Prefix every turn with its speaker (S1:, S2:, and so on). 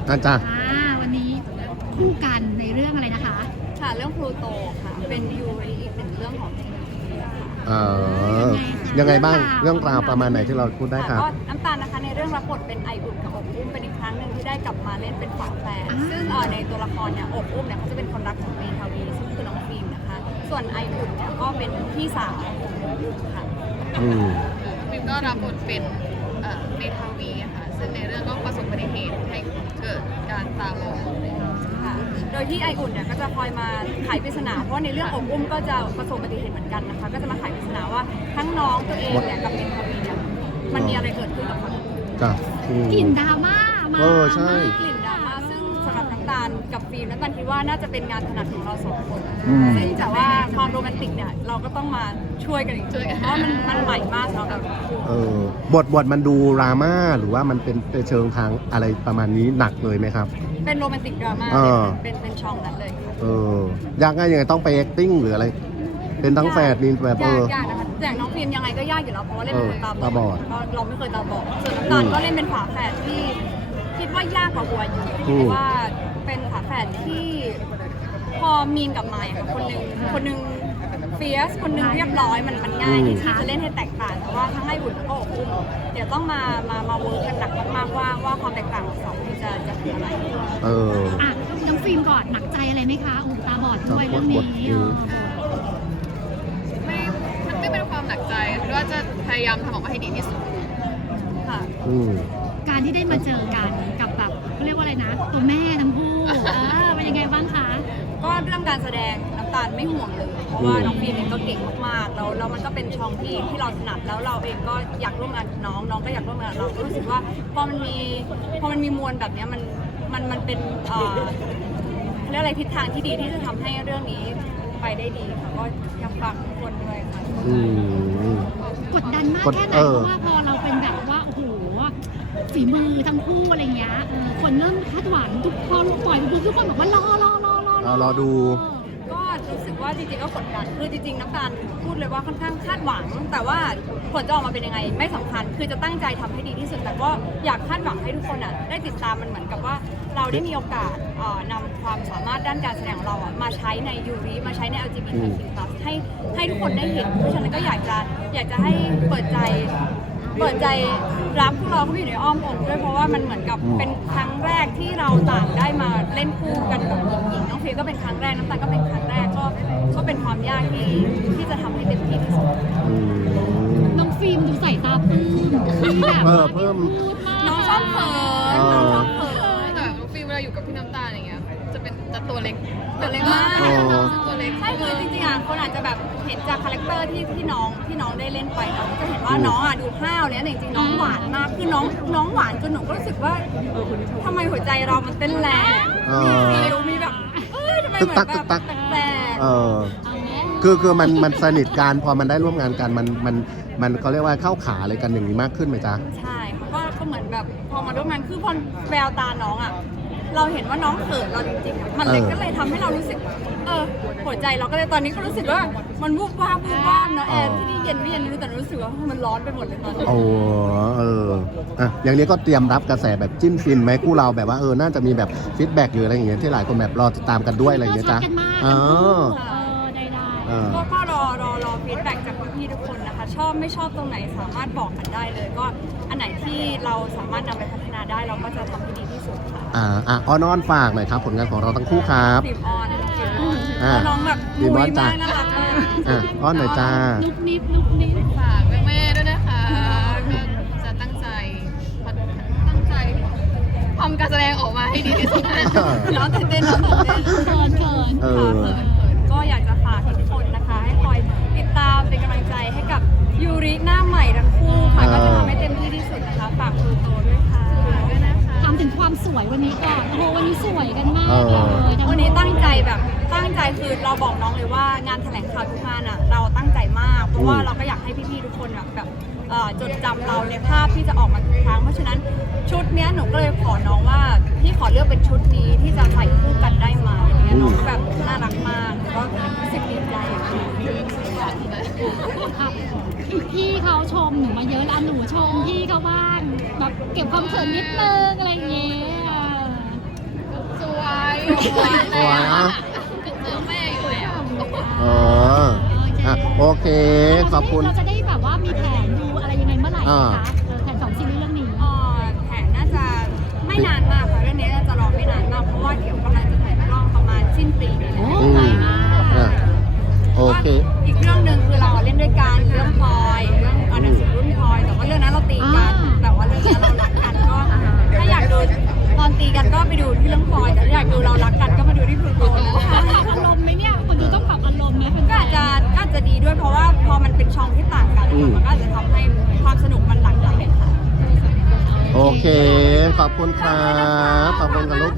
S1: อาจารย์
S2: วันนี้คู่กันในเรื่องอะไรนะคะ
S3: ค่ะเรื่องพลูโตค่ะเป็นยูริอีกเป็นเรื่องของเทคโนโลยี
S1: ยังไงบ้างเรื่องราวประมาณไหนที่เราพูดได้ครับ
S3: ก็น้ำตาลนะคะในเรื่องรับบทเป็นไออุ่นกับอบอุ้มเป็นอีกครั้งหนึ่งที่ได้กลับมาเล่นเป็นฝาแฝดซึ่งในตัวละครเนี่ยอบอุ้มเนี่ยเขาจะเป็นคนรักของเมทาวีซึ่งคือน้องฟิล์มนะคะส่วนไออุ่นเนี่ยก็เป็นพี่สาวของอบอุ้มค่ะ
S4: ฟิล์มก็รับบทเป็นเมทาวีค่ะซึ่งในเรื่องก็ประสบอุบัติเหตุให้เกิดการตาบอด
S3: ค่ะโดยที่ไออุ่นเนี่ยก็จะคอยมาไขปริศนาเพราะในเรื่องอบอุ้มก็จะประสบอุบัติเหตุเหมือนกันนะคะก็จะมาไขปริศนาว่าทั้งน้องตัวเองเนี่ยกับเมทาวีเนี่ยมันมีอะไรเกิดขึ้นกับเขา
S2: กลิ่นดราม่ามา
S1: ใช่
S3: กลิ่นดราม่าซึ่งสำหรับน้ำตาลกับฟิล์มน้ำตาลคิดว่าน่าจะเป็นงานถนัดของเราสองคนซึ่งแต่ว่าความโรแมนติกเนี่ยเราก็ต้องมาช่วยกันอีกเพราะมันใหม่มากสำหรับเรา
S1: บทมันดูดราม่าหรือว่ามันเป็นเชิงทางอะไรประมาณนี้หนักเลยไหมครับ
S3: เป็นโรแมนติกดราม่าเป็นช่องนั้นเลย
S1: ยากง่ายยังไงต้องไป acting หรืออะไรเป็นทั้งแฝดนี่แบบ
S3: ยากนะคะอย่างน้องฟิล์มยังไงก็ยากอยู่แล้วเพราะว่าเล่นเป็นตาบอดเราไม่เคยตาบอดส่วนน้ำตาลก็เล่นเป็นฝาแฝดที่คิดว่ายากกว่าบัวอยู่เพราะว่าเป็นฝาแฝดที่พอมีนกับไมค์คนหนึ่งเฟียสคนหนึ่งเรียบร้อยมันง่ายที่จะเล่นให้แตกต่างแต่ว่าทั้งไออุ่นแล้วก็อบอุ่นเดี๋ยวต้องมาเวิร์กกันหนักมากๆว่าความแตกต่างของสองที่จะคืออะไร
S2: น้องฟิล์มก่อนหนักใจอะไรไหมคะตาบอดด้วยเรื่องนี้
S4: มันไม่เป็นความหนักใจคือว่าจะพยายามทำออกมาให้ดีที่สุด
S3: ค่ะ
S2: การที่ได้มาเจอกันกับแบบเขาเรียกว่าอะไรนะตัวแม่ทั้งคู่เป็นยังไงบ้างคะ
S3: ก็เรื่องการแสดงน้ำตาลไม่ห่วงเลยเพราะว่าน้องฟิล์มเองก็เก่งมากๆแล้วมันก็เป็นช่องที่เราถนัดแล้วเราเองก็อยากร่วมงานกับน้องก็อยากร่วมงานเราก็รู้สึกว่าพอมันมีมวลแบบนี้มันเป็นเรื่องอะไรทิศทางที่ดีที่จะทำให้เรื่องนี้ไปได้ดีค่ะก็อยากฝากทุกคนด้วยค่ะ
S2: กดดันมากแค่ไหนเพราะว่าพอเราเป็นแบบว่าโอ้โหฝีมือทั้งคู่อะไรเงี้ยคนเริ่มคาดหวังพอปล่อยทุกคนบอกว่าร
S1: อดู
S3: ก็รู้สึกว่าจริงๆก็กดดันคือจริงๆน้ำตาลพูดเลยว่าค่อนข้างคาดหวังแต่ว่าผลจะออกมาเป็นยังไงไม่สำคัญคือจะตั้งใจทำให้ดีที่สุดแต่ก็อยากคาดหวังให้ทุกคนได้ติดตามมันเหมือนกับว่าเราได้มีโอกาสนำความสามารถด้านการแสดงของเรามาใช้ในยูริมาใช้ใน LGBTQ+ ให้ทุกคนได้เห็นเพราะฉะนั้นก็อยากจะให้เปิดใจรับพวกเราเข้าไปอยู่ในอ้อมอกด้วยเพราะว่ามันเหมือนกับเป็นครั้งแรกที่เราต่างได้มาเล่นคู่กันกับหญิงน้องฟิล์มก็เป็นครั้งแรกน้ำตาลก็เป็นครั้งแรกก็เป็นความยากที่จะทำให้เต็มที่ที่สุด
S2: น้องฟิล์มดูใส่ตาปลื้ม
S1: เพิ่ม
S3: น้องชอบเขิน
S4: แต่น้องฟิล์มเวลาอยู่กับพี่น้ำตาลอย่างเงี้ยจะตัวเล็ก
S3: มาก
S4: ตัวเล็ก
S3: ใช่คือจริงๆคนอาจจะแบบเห็นจากคาแรคเตอร์ที่น้องได้เล่นไปเนาะจะเห็นว่าน้องดูห้าวเลยจริงๆน้องหวานมากคือน้องหวานจนหนูก็รู้สึกว่าทำไมหัวใจเรามันเต้นแรงมีแบบทำไมเหมือนแบบแปลก
S1: คือมันสนิทกันพอมันได้ร่วมงานกันมันเขาเรียกว่าเข้าขาอะไรกันอย่างนี้มากขึ้นไหมจ๊ะ
S3: ใช่ก็เหมือนแบบพอมาร่วมงานคือพอแววตาน้องเราเห็นว่าน้องเขินเราจริงๆมันเลยก็เลยทำให้เรารู้สึกหัวใจเราก็เลยตอนนี้ก็รู้สึกว่ามันวูบวาบเนาะแอร์ที่นี่เย็นไม่เย็นไม่รู้แต่รู้สึกว่ามันร้อนไปหมดเลยตอนนี้
S1: อย่างนี้ก็เตรียมรับกระแสแบบจิ้นฟินไหมคู่เราแบบว่าน่าจะมีแบบฟีดแบ็กหรืออะไรอย่างเงี้ยที่หลายคนแบบรอติดตามกันด้วยอะไรอย่างเงี้ยจ้ะ
S3: ก็รอฟีดแบ็กจากพี่ๆทุกคนนะคะชอบไม่ชอบตรงไหนสามารถบอกกันได้เลยก็อันไหนที่เราสามารถนำไปพัฒนาได้เราก็จะทำให้ดีที่สุดค่ะ
S1: อ้อนฝากหน่อยครับผลงานของเราทั้งคู่ครับ
S3: ฟิล์มออนน้องแบบมุ้ยมากน่ารักมาก
S1: อ้อนหน่อยจ้า
S2: ลุกนิบ
S4: ฝากแม่ด้วยนะคะก็จะตั้งใจทำการแสดงออกมาให้ดีที่สุด
S3: น้องตื่นเต้นก็อยากจะฝากทุกคนนะคะให้คอยติดตามเป็นกำลังใจให้กับยูริหน้าใหม่ทั้งคู่ค่ะก็จะทำให้เต็มที่ที่สุดนะคะฝากครูโตด้วยค่ะ
S2: ทำถึงความสวยวันนี้ก่อนโอ้วันนี้สวยกันมาก
S3: วันนี้ตั้งใจคือเราบอกน้องเลยว่างานแถลงข่าวทุกงานเราตั้งใจมากเพราะว่าเราก็อยากให้พี่ๆทุกคนแบบจดจำเราในภาพที่จะออกมาทุกครั้งเพราะฉะนั้นชุดนี้หนูก็เลยขอน้องว่าพี่ขอเลือกเป็นชุดนี้ที่จะใส่คู่กันได้ไหมน้องแบบน่ารักมากแล้วก็รู้สึกดีใจ
S2: พี่เขาชมหนูมาเยอะแล้วหนูชมพี่เขาบ้างแบบเก็บความเขินนิดนึงอะไรอย่างเงี้ย
S1: โอ้ยอ่ะ
S4: เจอแม่อยู่แล้ว
S1: เอออ่ะโอเคขอบคุณ
S2: เราจะได้แบบว่ามีแผนดูอะไรยังไงเมื่อไหร่คะแผน2ซีรีส์เรื่องนี้
S3: แผนน่าจะไม่นานมากค่ะเรื่องนี้น่าจะรอไม่นานมากเพราะว่าเดี๋ยวกำลังจะเปิดกล้องประมาณสิ้นปีนี้แหละ
S1: อืมอ่ะโอเค
S3: อีกเรื่องหนึ่งคือเราเล่นด้วยกันเรื่องพลอยเรื่องหนังสือรุ่นพลอยแต่ว่าเรื่องนั้นเราตีกันแต่ว่าเรื่องนี้เรารักกันก็ถ้าอยากดูตอนตีกันก็ไปดูที่เรื่องพลอยแต่ถ้าอยากดูเรารักกันก็มาดูที่พลูโต
S2: อารมณ์ไหมเนี่ยคนดูต้องปรับอารมณ์ไหม
S3: ก็อาจจะดีด้วยเพราะว่าพอมันเป็นช่องที่ต่างกันมันก็อาจจะทำให้ความสนุกมันหลากหลายค่ะ
S1: โอเค ขอบคุณครับ ขอบคุณกับลูก